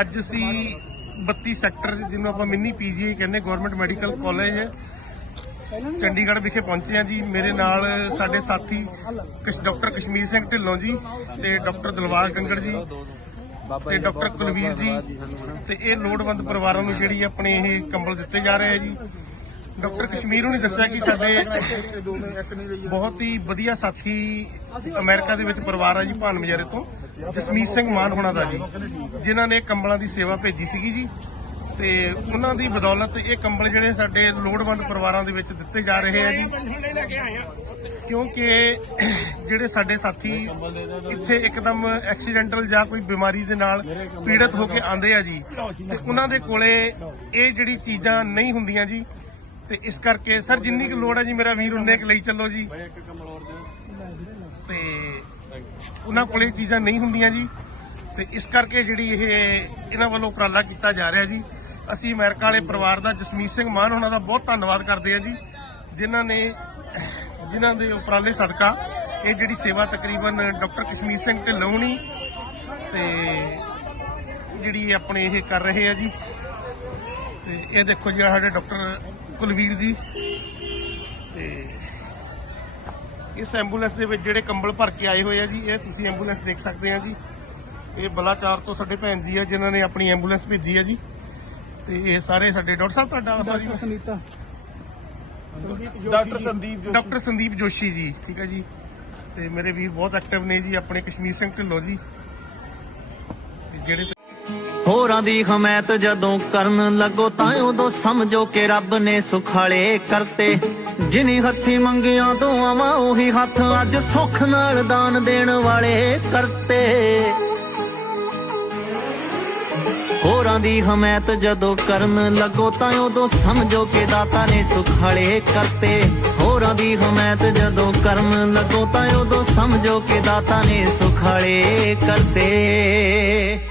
ਅੱਜ ਅਸੀਂ 32 ਸੈਕਟਰ ਜਿਹਨੂੰ ਆਪਾਂ ਮਿੰਨੀ ਪੀਜੀਆਈ ਕਹਿੰਦੇ, ਗਵਰਨਮੈਂਟ ਮੈਡੀਕਲ ਕਾਲਜ, ਚੰਡੀਗੜ੍ਹ ਵਿਖੇ ਪਹੁੰਚੇ ਹਾਂ ਜੀ। ਮੇਰੇ ਨਾਲ ਸਾਡੇ ਸਾਥੀ ਕਸ਼, ਡਾਕਟਰ ਕਸ਼ਮੀਰ ਸਿੰਘ ਢਿੱਲੋਂ ਜੀ ਤੇ ਡਾਕਟਰ ਦਿਲਵਾਗ ਕੰਗੜ ਜੀ ਤੇ ਡਾਕਟਰ ਕੁਲਵੀਰ ਜੀ ਤੇ ਇਹ ਲੋੜਵੰਦ ਪਰਿਵਾਰਾਂ ਨੂੰ ਜਿਹੜੀ ਆਪਣੇ ਇਹ ਕੰਬਲ ਦਿੱਤੇ ਜਾ ਰਹੇ ਆ ਜੀ। ਡਾਕਟਰ ਕਸ਼ਮੀਰ ਨੂੰ ਦੱਸਿਆ ਕਿ ਸਾਡੇ ਬਹੁਤ ਹੀ ਵਧੀਆ ਸਾਥੀ ਅਮਰੀਕਾ ਦੇ ਵਿੱਚ ਪਰਿਵਾਰ ਆ ਜੀ, ਭਾਨ ਮਜਾਰੇ ਤੋਂ। ਜਸਮੀਤ ਸਿੰਘ ਮਾਨ ਹੋਣਾ ਦਾ ਜੀ, ਜਿਨ੍ਹਾਂ ਨੇ ਕੰਬਲਾਂ ਦੀ ਸੇਵਾ ਭੇਜੀ ਸੀਗੀ ਜੀ। ਤੇ ਉਹਨਾਂ ਦੀ ਬਦੌਲਤ ਇਹ ਕੰਬਲ ਜਿਹੜੇ ਸਾਡੇ ਲੋੜਵੰਦ ਪਰਿਵਾਰਾਂ ਦੇ ਵਿੱਚ ਦਿੱਤੇ ਜਾ ਰਹੇ ਆ ਜੀ। ਕਿਉਂਕਿ ਜਿਹੜੇ ਸਾਡੇ ਸਾਥੀ ਇੱਥੇ ਇੱਕਦਮ ਐਕਸੀਡੈਂਟਲ ਜਾਂ ਕੋਈ ਬਿਮਾਰੀ ਦੇ ਨਾਲ ਪੀੜਤ ਹੋ ਕੇ ਆਂਦੇ ਆ ਜੀ, ਤੇ ਉਹਨਾਂ ਦੇ ਕੋਲੇ ਇਹ ਜਿਹੜੀ ਚੀਜ਼ਾਂ ਨਹੀਂ ਹੁੰਦੀਆਂ ਜੀ, ਤੇ ਇਸ ਕਰਕੇ ਸਰ ਜਿੰਨੀ ਕੁ ਲੋੜ ਹੈ ਜੀ, ਮੇਰਾ ਵੀਰ ਉਨੇ ਕੁ ਲਈ ਚੱਲੋ ਜੀ। ਤੇ ਉਹਨਾਂ ਕੋਲੇ ਇਹ ਚੀਜ਼ਾਂ ਨਹੀਂ ਹੁੰਦੀਆਂ ਜੀ। ਤੇ ਇਸ ਕਰਕੇ ਜਿਹੜੀ ਇਹ ਇਹਨਾਂ ਵੱਲੋਂ ਉਪਰਾਲਾ ਕੀਤਾ ਜਾ ਰਿਹਾ ਜੀ। ਅਸੀਂ ਅਮਰੀਕਾ ਵਾਲੇ ਪਰਿਵਾਰ ਦਾ ਜਸਮੀਤ ਸਿੰਘ ਮਾਨ ਉਹਨਾਂ ਦਾ ਬਹੁਤ ਧੰਨਵਾਦ ਕਰਦੇ ਹਾਂ ਜੀ, ਜਿਨ੍ਹਾਂ ਨੇ, ਜਿਨ੍ਹਾਂ ਦੇ ਉਪਰਾਲੇ ਸਦਕਾ ਇਹ ਜਿਹੜੀ ਸੇਵਾ ਤਕਰੀਬਨ ਡਾਕਟਰ ਕਸ਼ਮੀਰ ਸਿੰਘ ਢਿੱਲੋਂ ਹੁਣੀ ਤੇ ਜਿਹੜੀ ਆਪਣੇ ਇਹ ਕਰ ਰਹੇ ਆ ਜੀ। ਤੇ ਇਹ ਦੇਖੋ ਜੀ ਸਾਡੇ ਡਾਕਟਰ ਕੁਲਵੀਰ ਜੀ। ਇਸ ਐਂਬੂਲੈਂਸ ਦੇ ਵਿੱਚ ਜਿਹੜੇ ਕੰਬਲ ਭਰ ਕੇ ਆਏ ਹੋਏ ਆ ਜੀ ਇਹ ਤੁਸੀਂ ਐਂਬੂਲੈਂਸ ਦੇਖ ਸਕਦੇ ਆ ਜੀ। ਇਹ ਬਲਾਚਾਰ ਤੋਂ ਸਾਡੇ ਭੈਣ ਜੀ ਆ ਜਿਨ੍ਹਾਂ ਨੇ ਆਪਣੀ ਐਂਬੂਲੈਂਸ ਭੇਜੀ ਆ ਜੀ। ਤੇ ਇਹ ਸਾਰੇ ਸਾਡੇ ਡਾਕਟਰ ਸਾਹਿਬ ਤੁਹਾਡਾ sorry Sunita doctor Sandeep doctor Sandeep Joshi. Ji ਠੀਕ ਹੈ ਜੀ। ਤੇ ਮੇਰੇ ਵੀਰ ਬਹੁਤ ਐਕਟਿਵ ਨੇ ਜੀ ਆਪਣੇ ਕਸ਼ਮੀਰ ਸਿੰਘ ਢਿੱਲੋਂ ਜੀ। ਜਿਹੜੇ ਹੋਰਾਂ ਦੀ ਹਮਾਇਤ ਜਦੋਂ ਕਰਨ ਲੱਗੋ ਤਾਂ ਉਦੋਂ ਸਮਝੋ ਕਿ ਰੱਬ ਨੇ ਸੁਖਾਲੇ ਕਰਤੇ। ਜਿਨੀ ਹੱਥੀ ਮੰਗਿਆ ਦੁਆਵਾਂ ਉਹੀ ਹੱਥ ਅੱਜ ਸੁੱਖ ਨਾਲ ਦਾਨ ਦੇਣ ਵਾਲੇ ਕਰਤੇ। ਹੋਰਾਂ ਦੀ ਹਮਾਇਤ ਜਦੋਂ ਕਰਨ ਲੱਗੋ ਤਾਂ ਉਦੋਂ ਸਮਝੋ ਕਿ ਦਾਤਾ ਨੇ ਸੁਖਾਲੇ ਕਰਤੇ। ਹੋਰਾਂ ਦੀ ਹਮਾਇਤ ਜਦੋਂ ਕਰਨ ਲੱਗੋ ਤਾਂ ਉਦੋਂ ਸਮਝੋ ਕਿ ਦਾਤਾ ਨੇ ਸੁਖਾਲੇ ਕਰਤੇ।